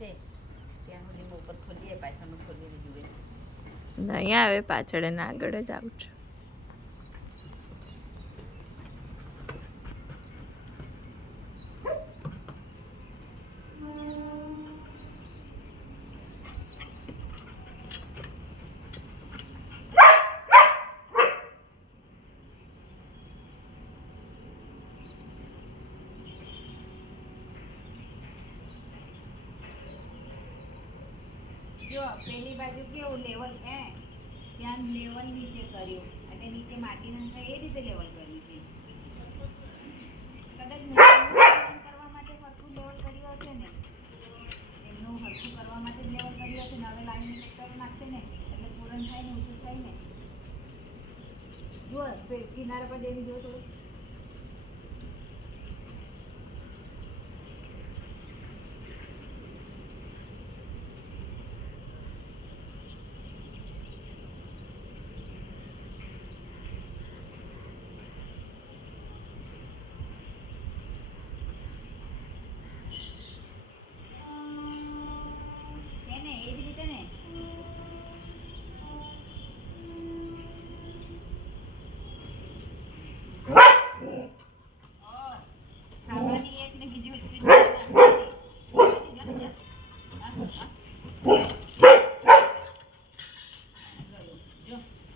આવશે ત્યાં સુધી ઉપર ખોલીએ પાછળનું ખોલીને જુએ નહીં આવે પાછળ ને આગળ જ આવું છું. જો પેલી બાજુ કેવું લેવલ હે ત્યાં લેવલ નીચે કર્યું અને નીચે માટી નંખાય એ રીતે લેવલ કર્યું છે કદાચ કરવા માટે હરખું લેવલ કર્યું હશે ને એમનું હરખું કરવા માટે લેવલ કર્યું હશે ને હવે લાઈન ટ્રેક્ટર નાખશે ને એટલે પૂરણ થાય ને ઊંચું થાય ને જો કિનારા પર જઈને જો થોડું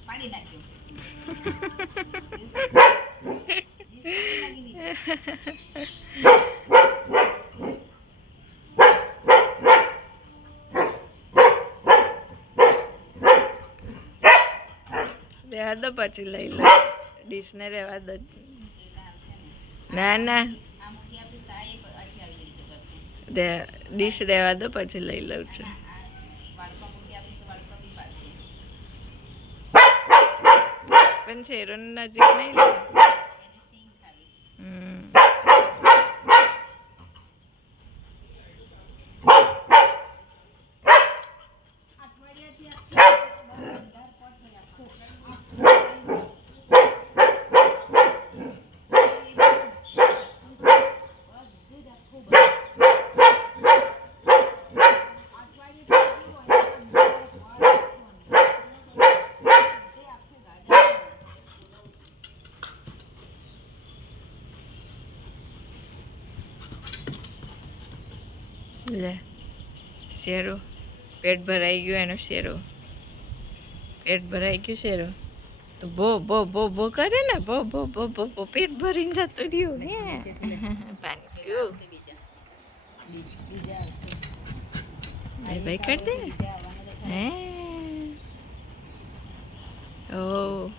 પાડી નાખ્યું રહેવા દો પછી લઈ લો ડીશને રહેવા દો ના ના ડીશ રહેવા દો પછી લઈ લઉં છું પણ શેરો નજીક નહીં લે લે શેરો પેટ ભરાઈ ગયું એનો શેરો પેટ ભરાઈ ગયું શેરો તો બો બો બો બો કરે ને બો બો બો બો બો પેટ ભરીને જતું રહ્યું ને પાણી પીવું ભાઈ કરી દે હે ઓ